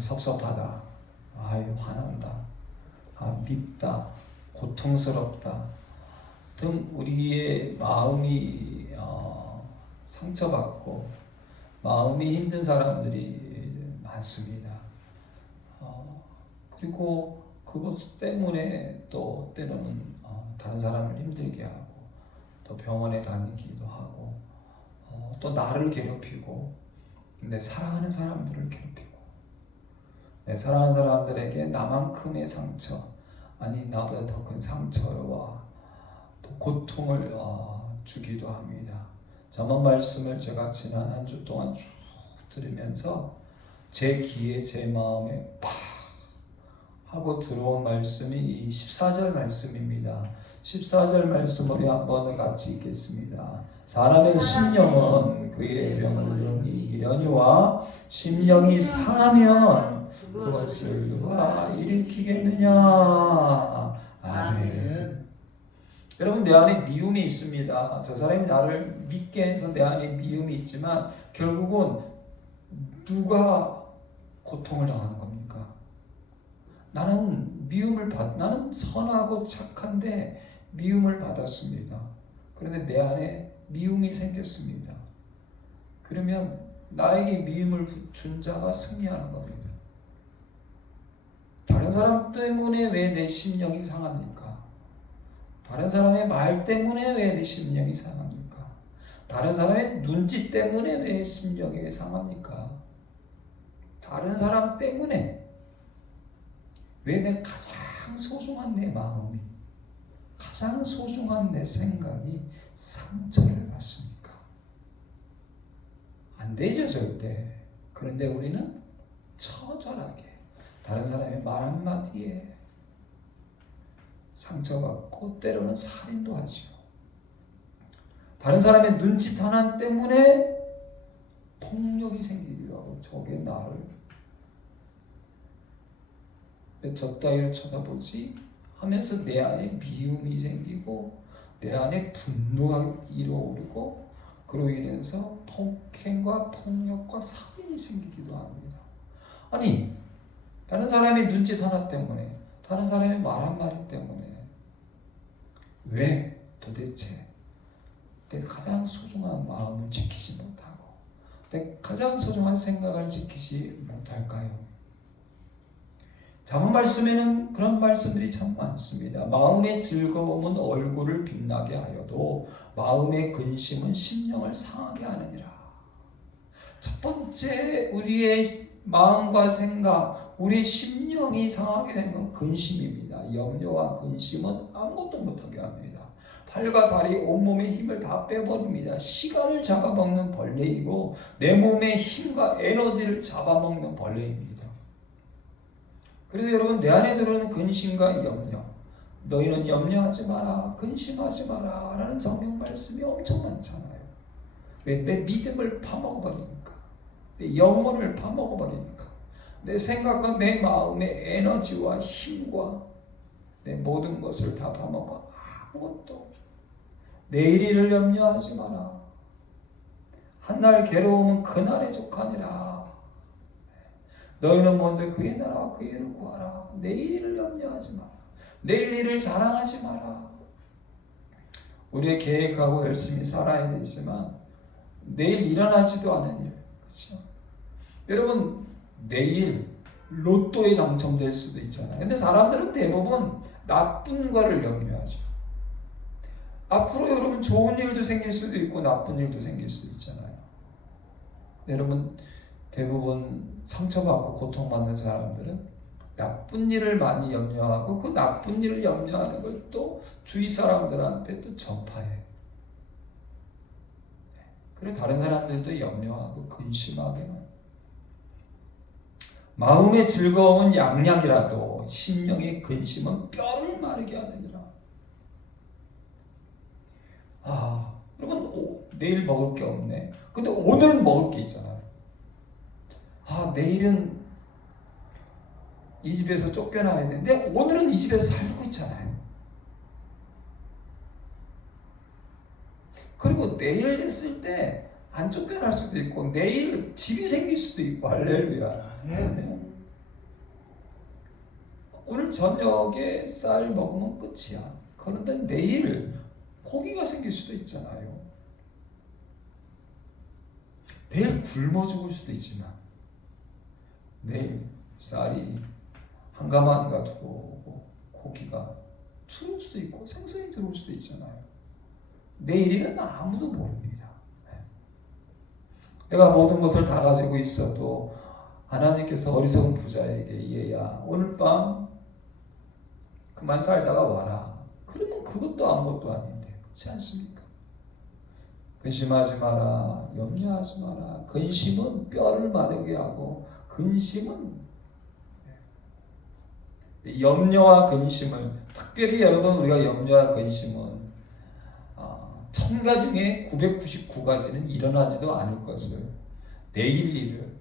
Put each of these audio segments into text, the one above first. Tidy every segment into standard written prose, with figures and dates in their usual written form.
섭섭하다, 화난다, 밉다, 고통스럽다 등 우리의 마음이 상처받고 마음이 힘든 사람들이 많습니다. 그리고 그것 때문에 또 때로는 다른 사람을 힘들게 하고 또 병원에 다니기도 하고 또 나를 괴롭히고 내 사랑하는 사람들을 괴롭히고 내 사랑하는 사람들에게 나만큼의 상처 아니 나보다 더 큰 상처와 또 고통을 주기도 합니다. 잠언 말씀을 제가 지난 한 주 동안 쭉 들으면서 제 귀에 제 마음에 팍 하고 들어온 말씀이 이 14절 말씀입니다. 14절 말씀 우리 한번 같이 읽겠습니다. 사람의 심령은 그의 병을 능히 이기려니와 심령이 상하면 그것을 누가 일으키겠느냐. 아멘. 여러분, 내 안에 미움이 있습니다. 저 사람이 나를 믿게 해서 내 안에 미움이 있지만 결국은 누가 고통을 당하는 겁니까? 나는 나는 선하고 착한데 미움을 받았습니다. 그런데 내 안에 미움이 생겼습니다. 그러면 나에게 미움을 준 자가 승리하는 겁니다. 다른 사람 때문에 왜 내 심령이 상합니까? 다른 사람의 말 때문에 왜 내 심령이 상합니까? 다른 사람의 눈짓 때문에 내 심령이 왜 상합니까? 다른 사람 때문에 왜 내 가장 소중한 내 마음이, 가장 소중한 내 생각이 상처를 받습니까? 안 되죠, 절대. 그런데 우리는 처절하게 다른 사람의 말 한마디에 상처받고 때로는 살인도 하죠. 다른 사람의 눈짓 하나 때문에 폭력이 생기기도 하고 저게 나를 왜 저 따위로 쳐다보지? 하면서 내 안에 미움이 생기고 내 안에 분노가 일어오르고 그로 인해서 폭행과 폭력과 살인이 생기기도 합니다. 아니, 다른 사람의 눈짓 하나 때문에, 다른 사람의 말 한마디 때문에 왜 도대체 내 가장 소중한 마음을 지키지 못하고 내 가장 소중한 생각을 지키지 못할까요? 잠언 말씀에는 그런 말씀들이 참 많습니다. 마음의 즐거움은 얼굴을 빛나게 하여도 마음의 근심은 심령을 상하게 하느니라. 첫 번째 우리의 마음과 생각, 우리의 심령이 상하게 되는 건 근심입니다. 염려와 근심은 아무것도 못하게 합니다. 팔과 다리, 온몸의 힘을 다 빼버립니다. 시간을 잡아먹는 벌레이고 내 몸의 힘과 에너지를 잡아먹는 벌레입니다. 그래서 여러분, 내 안에 들어오는 근심과 염려, 너희는 염려하지 마라, 근심하지 마라 라는 성경 말씀이 엄청 많잖아요. 왜? 내 믿음을 파먹어버리니까, 내 영혼을 파먹어버리니까, 내 생각과 내 마음의 에너지와 힘과 내 모든 것을 다 파먹어 아무것도. 내일 일을 염려하지 마라. 한날 괴로움은 그날에 족하니라. 너희는 먼저 그의 나라와 그의 일을 구하라. 내일 일을 염려하지 마라. 내일 일을 자랑하지 마라. 우리의 계획하고 열심히 살아야 되지만 내일 일어나지도 않은 일, 그렇죠? 여러분, 내일 로또에 당첨될 수도 있잖아요. 근데 사람들은 대부분 나쁜 거를 염려하죠. 앞으로 여러분 좋은 일도 생길 수도 있고 나쁜 일도 생길 수도 있잖아요. 여러분, 대부분 상처받고 고통받는 사람들은 나쁜 일을 많이 염려하고 그 나쁜 일을 염려하는 걸 또 주위 사람들한테 또 전파해. 그리고 다른 사람들도 염려하고 근심하게만. 마음의 즐거움은 양약이라도 심령의 근심은 뼈를 마르게 하느니라. 여러분, 내일 먹을 게 없네. 근데 오늘 먹을 게 있잖아요. 내일은 이 집에서 쫓겨나야 되는데 오늘은 이 집에서 살고 있잖아요. 그리고 내일 됐을 때 안 쫓겨날 수도 있고 내일 집이 생길 수도 있고. 할렐루야. 오늘 저녁에 쌀 먹으면 끝이야. 그런데 내일 고기가 생길 수도 있잖아요. 내일 굶어 죽을 수도 있지만 내일 쌀이 한가마니가 들어오고 고기가 들어올 수도 있고 생선이 들어올 수도 있잖아요. 내일은 아무도 모릅니다. 내가 모든 것을 다 가지고 있어도 하나님께서 어리석은 부자에게 얘야 오늘 밤 그만 살다가 와라. 그러면 그것도 아무것도 아닌데 그렇지 않습니까? 근심하지 마라. 염려하지 마라. 근심은 뼈를 마르게 하고 근심은 염려와 근심을 특별히 여러분 우리가 염려와 근심은 천가 중에 999가지는 일어나지도 않을 것을 내일 일을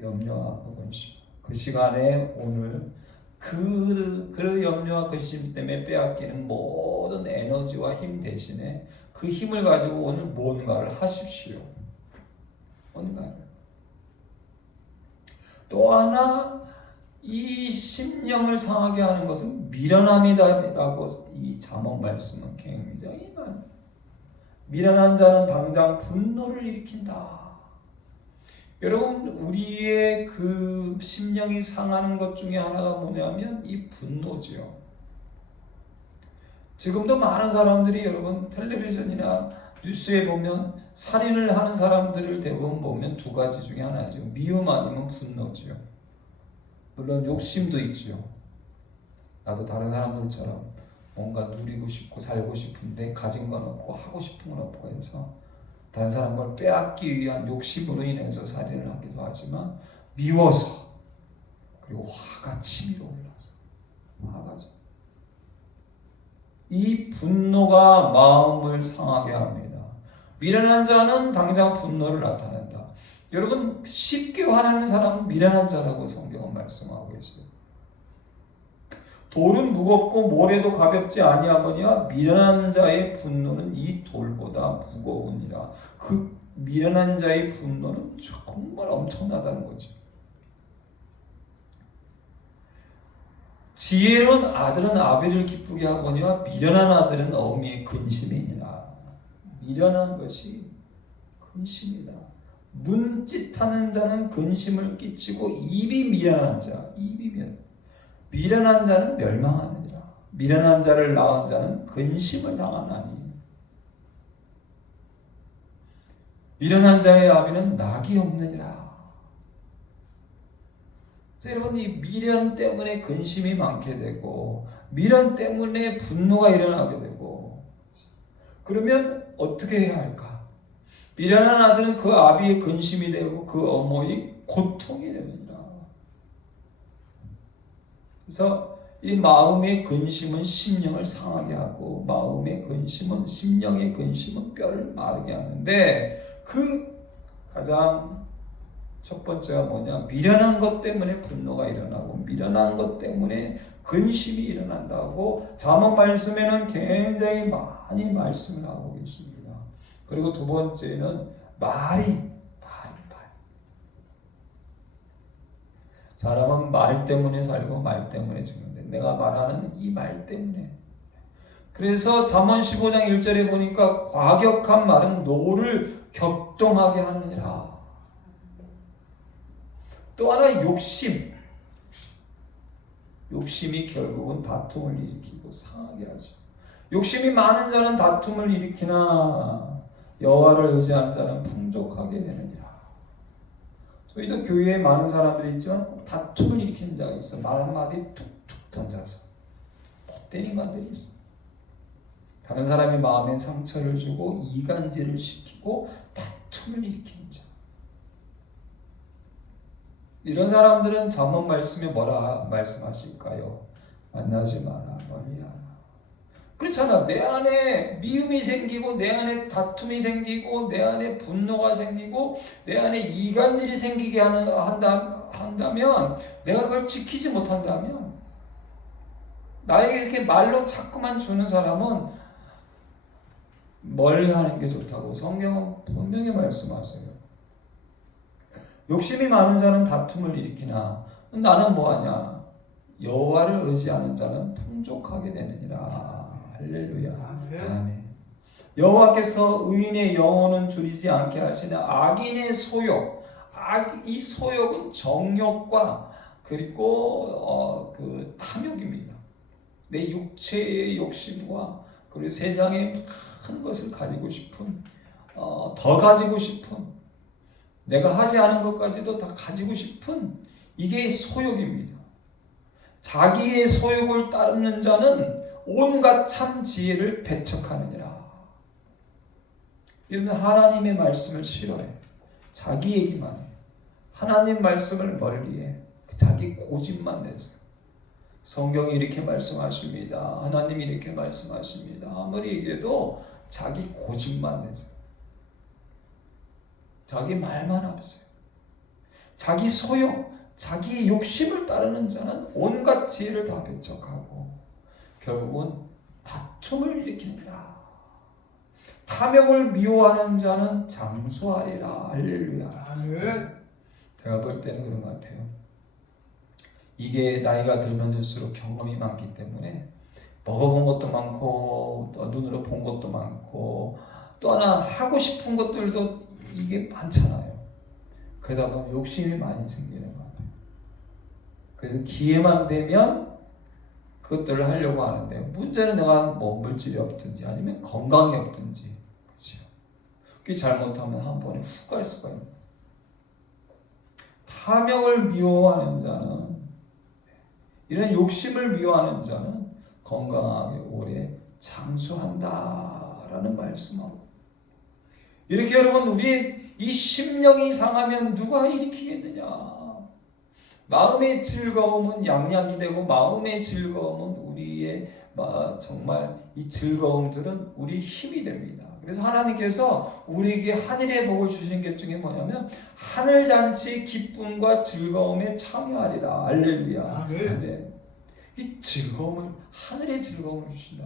염려하고 근심 그 시간에 오늘 그 염려와 근심 때문에 빼앗기는 모든 에너지와 힘 대신에 그 힘을 가지고 오늘 뭔가를 하십시오. 뭔가를. 또 하나 이 심령을 상하게 하는 것은 미련함이다라고 이 잠언 말씀은 굉장히 많아요. 미련한 자는 당장 분노를 일으킨다. 여러분 우리의 그 심령이 상하는 것 중에 하나가 뭐냐면 이 분노지요. 지금도 많은 사람들이 여러분 텔레비전이나 뉴스에 보면 살인을 하는 사람들을 대부분 보면 두 가지 중에 하나죠. 미움 아니면 분노지요. 물론 욕심도 있죠. 나도 다른 사람들처럼 뭔가 누리고 싶고 살고 싶은데 가진 건 없고 하고 싶은 건 없고 해서 다른 사람 걸 빼앗기 위한 욕심으로 인해서 살인을 하기도 하지만 미워서 그리고 화가 치밀어 올라서 화가죠. 이 분노가 마음을 상하게 합니다. 미련한 자는 당장 분노를 나타낸다. 여러분 쉽게 화나는 사람은 미련한 자라고 성경은 말씀하고 있어요. 돌은 무겁고 모래도 가볍지 아니하거니와 미련한 자의 분노는 이 돌보다 무거우니라. 그 미련한 자의 분노는 정말 엄청나다는 거죠. 지혜로운 아들은 아비를 기쁘게 하거니와 미련한 아들은 어미의 근심이니라. 미련한 것이 근심이다. 눈짓하는 자는 근심을 끼치고 입이 미련한 자, 미련한 자는 멸망하느니라. 미련한 자를 낳은 자는 근심을 당하나니. 미련한 자의 아비는 낙이 없느니라. 그래서 여러분 이 미련 때문에 근심이 많게 되고 미련 때문에 분노가 일어나게 되고 그러면 어떻게 해야 할까? 미련한 아들은 그 아비의 근심이 되고 그 어머니 고통이 됩니다. 그래서 이 마음의 근심은 심령을 상하게 하고 마음의 근심은 심령의 근심은 뼈를 마르게 하는데 그 가장 첫 번째가 뭐냐? 미련한 것 때문에 분노가 일어나고 미련한 것 때문에 근심이 일어난다고 잠언 말씀에는 굉장히 많이 말씀을 하고 계십니다. 그리고 두 번째는 말이. 사람은 말 때문에 살고 말 때문에 죽는데 내가 말하는 이 말 때문에. 그래서 잠언 15장 1절에 보니까 과격한 말은 노를 격동하게 하느니라. 또 하나 욕심이 결국은 다툼을 일으키고 상하게 하죠. 욕심이 많은 자는 다툼을 일으키나 여호와를 의지하는 자는 풍족하게 되느니라. 저희도 교회에 많은 사람들이 있지만 꼭 다툼을 일으키는 자가 있어. 말 한마디 툭툭 던져서 못된 인간들이 있어. 다른 사람의 마음에 상처를 주고 이간질을 시키고 다툼을 일으키는 자. 이런 사람들은 잠언 말씀에 뭐라 말씀하실까요? 만나지 마라, 멀리하라. 그렇잖아. 내 안에 미움이 생기고 내 안에 다툼이 생기고 내 안에 분노가 생기고 내 안에 이간질이 생기게 한다면 내가 그걸 지키지 못한다면 나에게 이렇게 말로 자꾸만 주는 사람은 멀리하는 게 좋다고 성경은 분명히 말씀하세요. 욕심이 많은 자는 다툼을 일으키나 나는 뭐하냐? 여호와를 의지하는 자는 풍족하게 되느니라. 할렐루야. 아멘. 여호와께서 의인의 영혼은 줄이지 않게 하시나 악인의 소욕, 이 소욕은 정욕과 그리고 그 탐욕입니다. 내 육체의 욕심과 그리고 세상의 많은 것을 가지고 싶은 더 가지고 싶은 내가 하지 않은 것까지도 다 가지고 싶은 이게 소욕입니다. 자기의 소욕을 따르는 자는 온갖 참 지혜를 배척하느니라. 이는 하나님의 말씀을 싫어해. 자기 얘기만 해. 하나님 말씀을 멀리해. 자기 고집만 내서. 성경이 이렇게 말씀하십니다. 하나님이 이렇게 말씀하십니다. 아무리 얘기해도 자기 고집만 내서. 자기 말만 앞서요. 자기 소욕, 자기의 욕심을 따르는 자는 온갖 지혜를 다 배척하고 결국은 다툼을 일으키느니라. 탐욕을 미워하는 자는 장수하리라. 할렐루야. 아멘. 제가 볼 때는 그런 것 같아요. 이게 나이가 들면 들수록 경험이 많기 때문에 먹어본 것도 많고 또 눈으로 본 것도 많고 또 하나 하고 싶은 것들도 이게 많잖아요. 그러다 보면 욕심이 많이 생기는 것 같아요. 그래서 기회만 되면 그것들을 하려고 하는데 문제는 내가 뭐 물질이 없든지 아니면 건강이 없든지 그렇죠. 그게 잘못하면 한 번에 훅 갈 수가 있는 거예요. 탐욕을 미워하는 자는 이런 욕심을 미워하는 자는 건강하게 오래 장수한다라는 말씀하고 이렇게 여러분 우리 이 심령이 상하면 누가 일으키겠느냐. 마음의 즐거움은 양약이 되고 마음의 즐거움은 우리의 정말 이 즐거움들은 우리 힘이 됩니다. 그래서 하나님께서 우리에게 하늘의 복을 주시는 것 중에 뭐냐면 하늘잔치 기쁨과 즐거움에 참여하리라. 할렐루야. 네. 이 즐거움을 하늘의 즐거움을 주신다.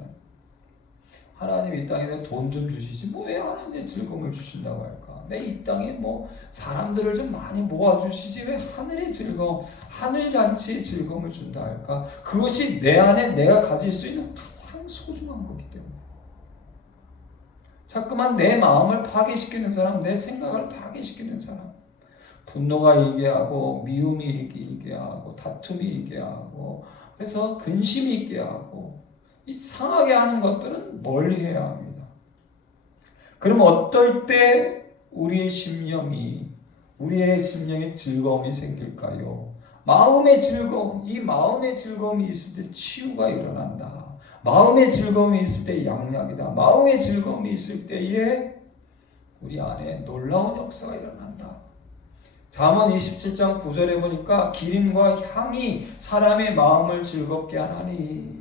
하나님 이 땅에 돈 좀 주시지 뭐 왜 하나님의 즐거움을 주신다고 할까? 내 이 땅에 뭐 사람들을 좀 많이 모아주시지 왜 하늘의 즐거움, 하늘잔치의 즐거움을 준다 할까? 그것이 내 안에 내가 가질 수 있는 가장 소중한 거기 때문에 자꾸만 내 마음을 파괴시키는 사람, 내 생각을 파괴시키는 사람, 분노가 일게 하고 미움이 일게 하고 다툼이 일게 하고 그래서 근심이 있게 하고 이 상하게 하는 것들은 멀리 해야 합니다. 그럼 어떨 때 우리의 심령에 즐거움이 생길까요? 마음의 즐거움, 이 마음의 즐거움이 있을 때 치유가 일어난다. 마음의 즐거움이 있을 때 양약이다. 마음의 즐거움이 있을 때에 우리 안에 놀라운 역사가 일어난다. 잠언 27장 9절에 보니까 기름과 향이 사람의 마음을 즐겁게 하나니.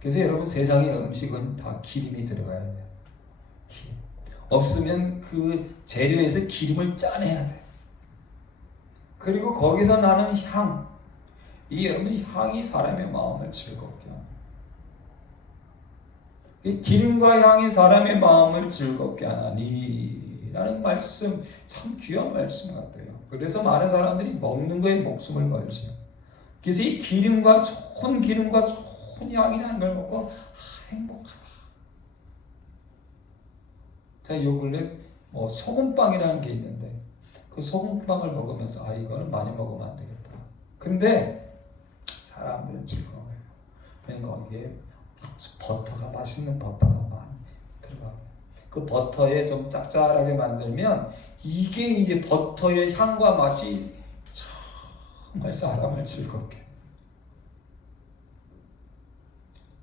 그래서 여러분 세상의 음식은 다 기름이 들어가야 돼요. 기름. 없으면 그 재료에서 기름을 짜내야 돼. 그리고 거기서 나는 향. 이 여러분 향이 사람의 마음을 즐겁게 합니다. 이 기름과 향이 사람의 마음을 즐겁게 하나니 라는 말씀 참 귀한 말씀 같아요. 그래서 많은 사람들이 먹는 거에 목숨을 걸죠. 그래서 이 기름과 좋은 향이 나는 걸 먹고 행복하다. 제가 요 근래 소금빵이라는 게 있는데 그 소금빵을 먹으면서 이거는 많이 먹으면 안 되겠다. 근데 사람들은 즐거워요. 그러니까 이게 버터가 맛있는 버터가 많이 들어가요. 그 버터에 좀 짭짤하게 만들면 이게 이제 버터의 향과 맛이 정말 사람을 즐겁게.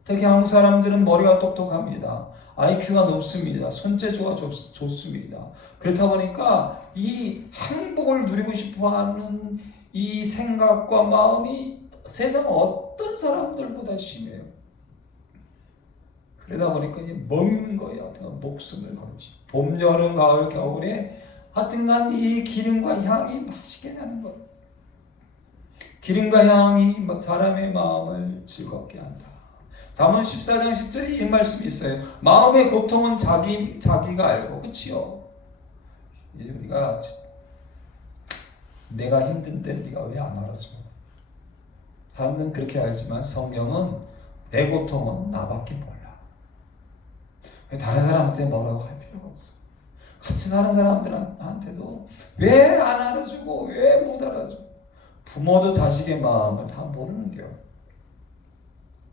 특히 한국 사람들은 머리가 똑똑합니다. IQ가 높습니다. 손재주가 좋습니다. 그렇다 보니까 이 행복을 누리고 싶어하는 이 생각과 마음이 세상 어떤 사람들보다 심해요. 그러다 보니까 먹는 거에 목숨을 걸지. 봄, 여름, 가을, 겨울에 하여튼간 이 기름과 향이 맛있게 나는 것. 기름과 향이 사람의 마음을 즐겁게 한다. 잠언 14장 10절에 이 말씀이 있어요. 마음의 고통은 자기가 알고. 그치요? 우리가 내가 힘든데 네가 왜 안 알아줘? 사람들은 그렇게 알지만 성경은 내 고통은 나밖에 몰라. 다른 사람한테 뭐라고 할 필요가 없어. 같이 사는 사람들한테도 왜 안 알아주고 왜 못 알아주고. 부모도 자식의 마음을 다 모르는겨.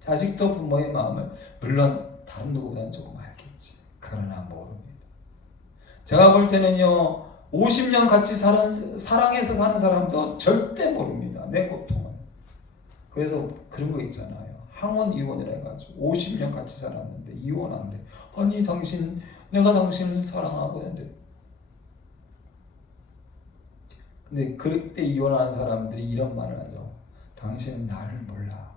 자식도 부모의 마음을 물론 다른 누구보다는 조금 알겠지. 그러나 모릅니다. 제가 볼 때는요, 50년 같이 사랑해서 사는 사람도 절대 모릅니다. 내 고통은. 그래서 그런 거 있잖아요. 항원 이혼이라 해가지고 50년 같이 살았는데 이혼한대. 아니 당신, 내가 당신을 사랑하고 했는데. 근데 그때 이혼하는 사람들이 이런 말을 하죠. 당신은 나를 몰라.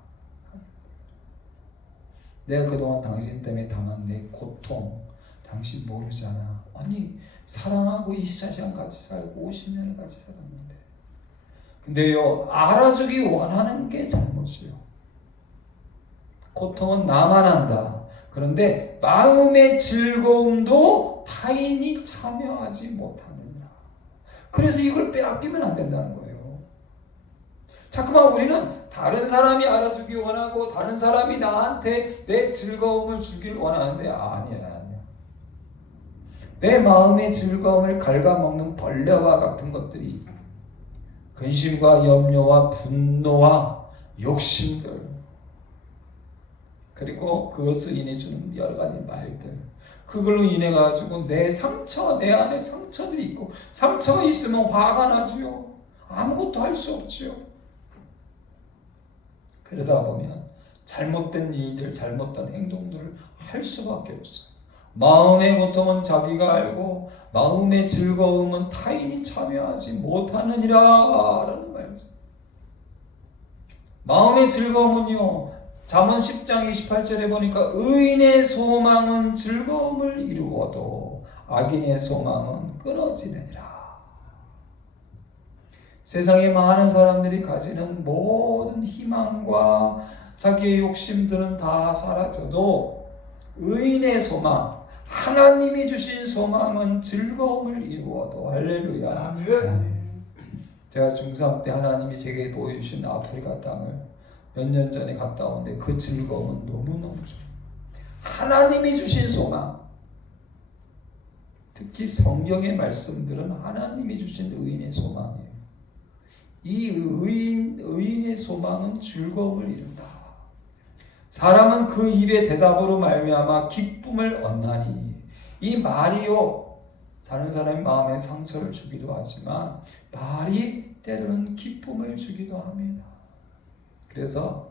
내가 그동안 당신 때문에 당한 내 고통 당신 모르잖아. 아니 사랑하고 24시간 같이 살고 50년을 같이 살았는데. 근데요, 알아주기 원하는 게 잘못이요. 고통은 나만 한다. 그런데 마음의 즐거움도 타인이 참여하지 못하느니라. 그래서 이걸 빼앗기면 안 된다는 거예요. 자꾸만 우리는 다른 사람이 알아주기 원하고 다른 사람이 나한테 내 즐거움을 주길 원하는데 아니야. 내 마음의 즐거움을 갉아먹는 벌레와 같은 것들이 근심과 염려와 분노와 욕심들, 그리고 그것을 인해 주는 여러 가지 말들, 그걸로 인해 가지고 내 상처, 내 안에 상처들이 있고, 상처가 있으면 화가 나지요. 아무것도 할 수 없지요. 그러다 보면 잘못된 일들, 잘못된 행동들을 할 수밖에 없어요. 마음의 고통은 자기가 알고 마음의 즐거움은 타인이 참여하지 못하느니라 라는 말이죠. 마음의 즐거움은요, 잠언 10장 28절에 보니까 의인의 소망은 즐거움을 이루어도 악인의 소망은 끊어지느니라. 세상에 많은 사람들이 가지는 모든 희망과 자기의 욕심들은 다 사라져도 의인의 소망, 하나님이 주신 소망은 즐거움을 이루어도. 할렐루야. 아멘. 제가 중3 때 하나님이 제게 보여주신 아프리카 땅을 몇 년 전에 갔다 왔는데 그 즐거움은 너무너무 좋아요. 하나님이 주신 소망, 특히 성경의 말씀들은 하나님이 주신 의인의 소망이에요. 이 의인의 소망은 즐거움을 이룬다. 사람은 그 입의 대답으로 말미암아 기쁨을 얻나니. 이 말이요, 다른 사람의 마음에 상처를 주기도 하지만 말이 때로는 기쁨을 주기도 합니다. 그래서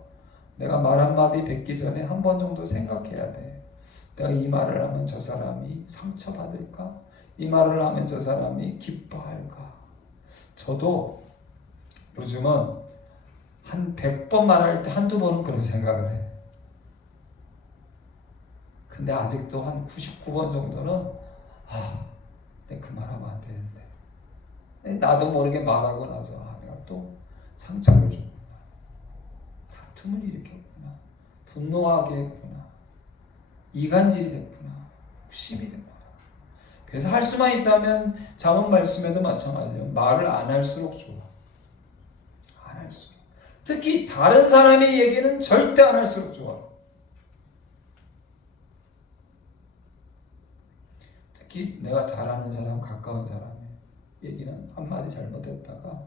내가 말 한마디 뱉기 전에 한 번 정도 생각해야 돼. 내가 이 말을 하면 저 사람이 상처받을까? 이 말을 하면 저 사람이 기뻐할까? 저도 요즘은 한 100번 말할 때 한두 번은 그런 생각을 해. 근데 아직도 한 99번 정도는 내가 그 말하면 안 되는데, 나도 모르게 말하고 나서 내가 또 상처를 줬구나, 다툼을 일으켰구나, 분노하게 했구나, 이간질이 됐구나, 욕심이 됐구나. 그래서 할 수만 있다면 잠언 말씀에도 마찬가지예요. 말을 안 할수록 좋아. 안 할수록. 특히 다른 사람의 얘기는 절대 안 할수록 좋아. 특히 내가 잘 아는 사람, 가까운 사람의 얘기는 한마디 잘못했다가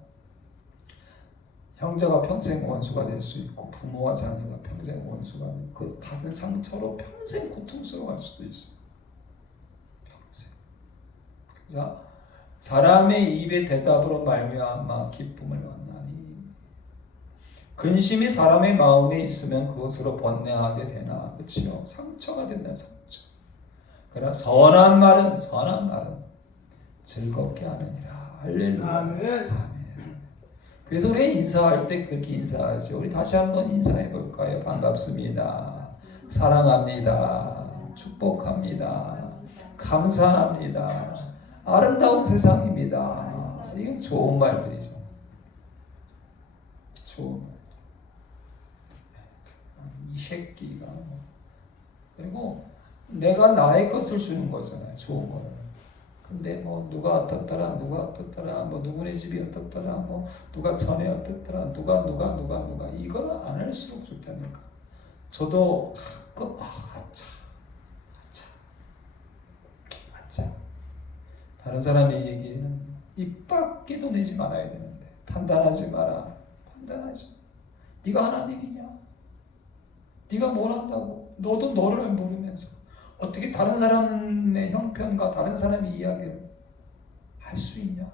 형제가 평생 원수가 될 수 있고, 부모와 자녀가 평생 원수가 되고, 그 받은 상처로 평생 고통스러워할 수도 있어요. 평생. 그래서 사람의 입의 대답으로 말미암아 기쁨을 얻나니. 근심이 사람의 마음에 있으면 그것으로 번뇌하게 되나. 그렇지요? 상처가 된다, 상처. 그러나 선한 말은 즐겁게 하느니라. 할렐루야. 아멘. 그래서 우리 인사할 때 그렇게 인사하죠. 우리 다시 한번 인사해 볼까요? 반갑습니다. 사랑합니다. 축복합니다. 감사합니다. 아름다운 세상입니다. 이건 좋은 말들이죠. 좋은 말. 이 새끼가. 그리고 내가 나의 것을 주는 거잖아요. 좋은 거는. 근데 뭐 누가 어떻더라, 누가 어떻더라, 뭐 누구네 집이 어떻더라, 뭐 누가 전에 어떻더라, 누가 이거는 안 할수록 좋다니까. 저도 가끔 아차 다른 사람의 얘기는 입 밖에도 내지 말아야 되는데 판단하지 마라. 판단하지. 네가 하나님이냐? 네가 뭘 한다고? 너도 너를 모르면서 어떻게 다른 사람의 형편과 다른 사람의 이야기를 할 수 있냐?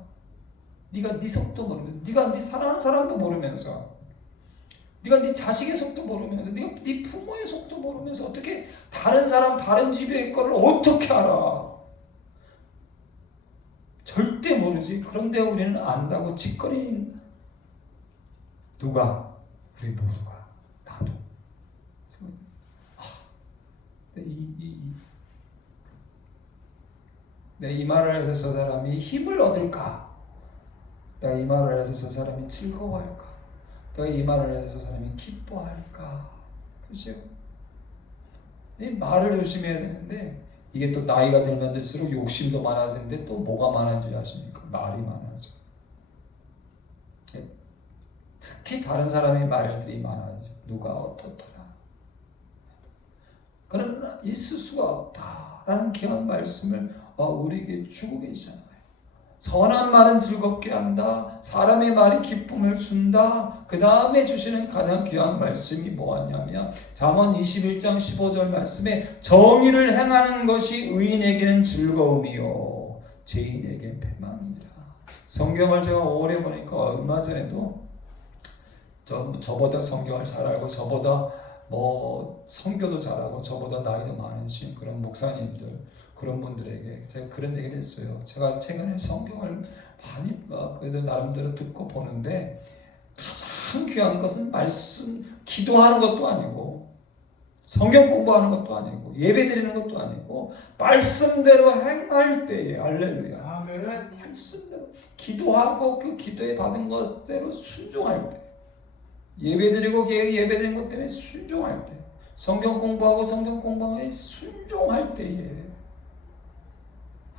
네가 네 속도 모르면서, 네가 네 사랑하는 사람도 모르면서, 네가 네 자식의 속도 모르면서, 네가 네 부모의 속도 모르면서 어떻게 다른 사람, 다른 집의 거를 어떻게 알아? 절대 모르지. 그런데 우리는 안다고 짓거리는 누가? 우리 모두가. 나도. 내가 이 말을 해서 저 사람이 힘을 얻을까? 내가 이 말을 해서 저 사람이 즐거워할까? 내가 이 말을 해서 저 사람이 기뻐할까? 그죠? 이 말을 조심해야 되는데 이게 또 나이가 들면 들수록 욕심도 많아지는데 또 뭐가 많아지지 아십니까? 말이 많아져. 특히 다른 사람의 말들이 많아져. 누가 어떻더라. 그러나 있을 수가 없다라는 귀한 말씀을 우리에게 주고 계시잖아요. 선한 말은 즐겁게 한다. 사람의 말이 기쁨을 준다. 그 다음에 주시는 가장 귀한 말씀이 뭐냐면 잠언 21장 15절 말씀에 정의를 행하는 것이 의인에게는 즐거움이요 죄인에게는 패망이라. 성경을 제가 오래 보니까 얼마 전에도 저보다 성경을 잘 알고 저보다 뭐 선교도 잘하고 저보다 나이도 많으신 그런 목사님들 그런 분들에게 제가 그런 얘기를 했어요. 제가 최근에 성경을 많이 그래도 나름대로 듣고 보는데 가장 귀한 것은 말씀 기도하는 것도 아니고 성경 공부하는 것도 아니고 예배 드리는 것도 아니고 말씀대로 행할 때에 할렐루야. 아멘. 말씀대로 기도하고 그 기도에 받은 것대로 순종할 때 예배 드리고 예배 드리는 것 때문에 순종할 때 성경 공부하고 성경 공부하면 순종할 때에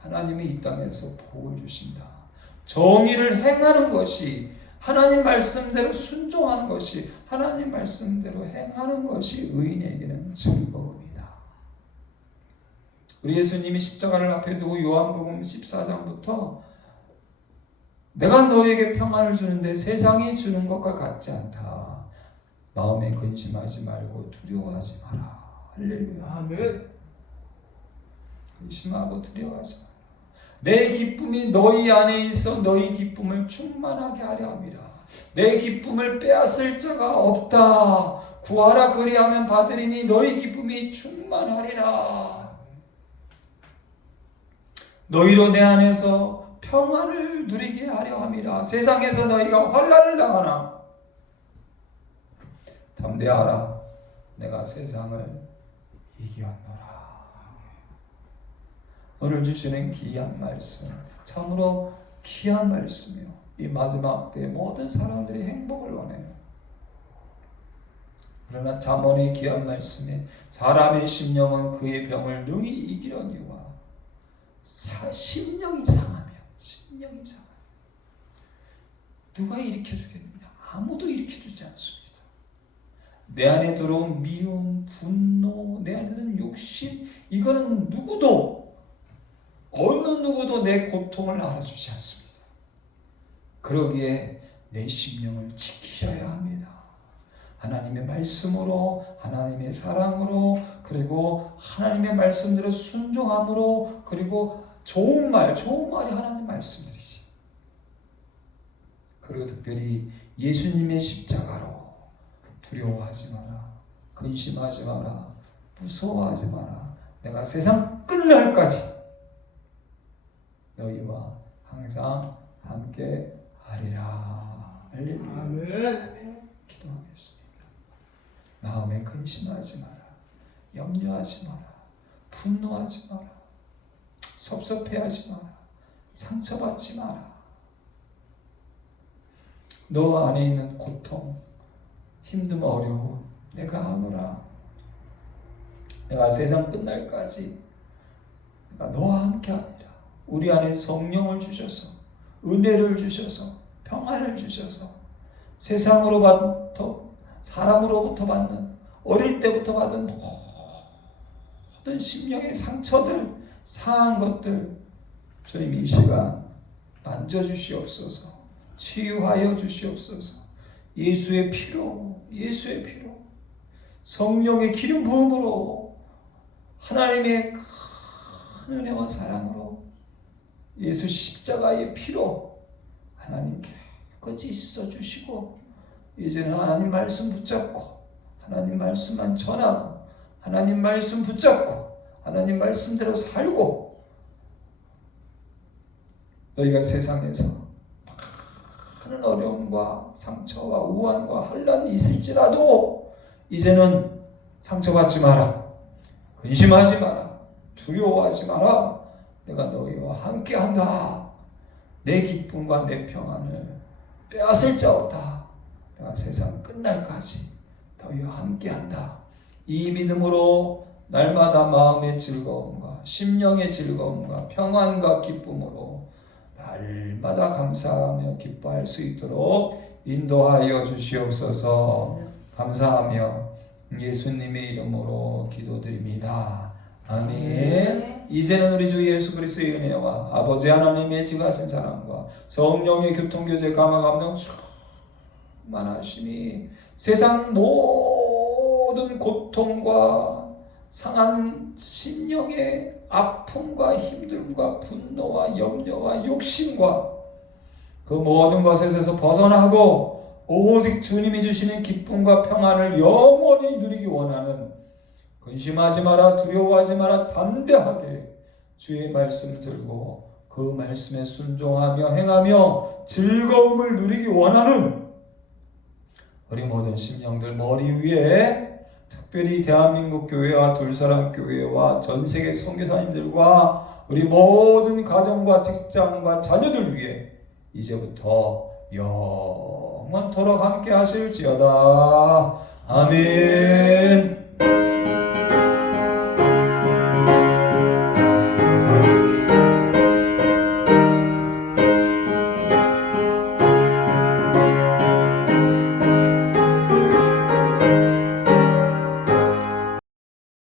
하나님이 이 땅에서 복을 주신다. 정의를 행하는 것이 하나님 말씀대로 순종하는 것이 하나님 말씀대로 행하는 것이 의인에게는 즐거움이다. 우리 예수님이 십자가를 앞에 두고 요한복음 14장부터 내가 너에게 평안을 주는데 세상이 주는 것과 같지 않다. 마음에 근심하지 말고 두려워하지 마라. 할렐루야. 아멘. 근심하고 두려워하지 마라. 내 기쁨이 너희 안에 있어 너희 기쁨을 충만하게 하려 함이라. 내 기쁨을 빼앗을 자가 없다. 구하라 그리하면 받으리니 너희 기쁨이 충만하리라. 너희로 내 안에서 평안을 누리게 하려 함이라. 세상에서 너희가 환난을 당하나 담대하라. 내가 세상을 이겼노라. 오늘 주시는 귀한 말씀, 참으로 귀한 말씀이요. 이 마지막 때 모든 사람들이 행복을 원해요. 그러나 잠언의 귀한 말씀에 사람의 심령은 그의 병을 능히 이기려니와 심령이 상하면 누가 일으켜주겠느냐? 아무도 일으켜주지 않습니다. 내 안에 들어온 미움, 분노, 내 안에 드는 욕심, 이거는 어느 누구도 내 고통을 알아주지 않습니다. 그러기에 내 심령을 지키셔야 합니다. 하나님의 말씀으로, 하나님의 사랑으로, 그리고 하나님의 말씀대로 순종함으로, 그리고 좋은 말이 하나님 말씀들이지. 그리고 특별히 예수님의 십자가로 두려워하지 마라, 근심하지 마라, 무서워하지 마라. 내가 세상 끝날까지 너희와 항상 함께 하리라. 할렐루야. 아멘. 기도하겠습니다. 마음에 근심하지 마라, 염려하지 마라, 분노하지 마라, 섭섭해하지 마라, 상처받지 마라. 너 안에 있는 고통, 힘듦, 어려움 내가 하노라. 내가 세상 끝날까지 내가 너와 함께 하리라. 우리 안에 성령을 주셔서 은혜를 주셔서 평안을 주셔서 세상으로부터 사람으로부터 받는 어릴 때부터 받은 모든 심령의 상처들 상한 것들 주님 이 시간 만져주시옵소서. 치유하여 주시옵소서. 예수의 피로 성령의 기름 부음으로 하나님의 큰 은혜와 사랑으로 예수 십자가의 피로 하나님 깨끗이 씻어주시고 이제는 하나님 말씀 붙잡고 하나님 말씀만 전하고 하나님 말씀 붙잡고 하나님 말씀대로 살고 너희가 세상에서 많은 어려움과 상처와 우환과 환난이 있을지라도 이제는 상처받지 마라. 근심하지 마라. 두려워하지 마라. 내가 너희와 함께한다. 내 기쁨과 내 평안을 빼앗을 자 없다. 내가 세상 끝날까지 너희와 함께한다. 이 믿음으로 날마다 마음의 즐거움과 심령의 즐거움과 평안과 기쁨으로 날마다 감사하며 기뻐할 수 있도록 인도하여 주시옵소서. 감사하며 예수님의 이름으로 기도드립니다. 아멘. 이제는 우리 주 예수 그리스도의 은혜와 아버지 하나님의 지가하신 사랑과 성령의 교통교제 감화 감동 충만하심이 세상 모든 고통과 상한 심령의 아픔과 힘듦과 분노와 염려와 욕심과 그 모든 것에서 벗어나고 오직 주님이 주시는 기쁨과 평안을 영원히 누리기 원하는 근심하지 마라, 두려워하지 마라, 담대하게 주의 말씀 들고 그 말씀에 순종하며 행하며 즐거움을 누리기 원하는 우리 모든 심령들 머리 위에 특별히 대한민국 교회와 둘사람 교회와 전세계 선교사님들과 우리 모든 가정과 직장과 자녀들 위해 이제부터 영원토록 함께 하실지어다. 아멘.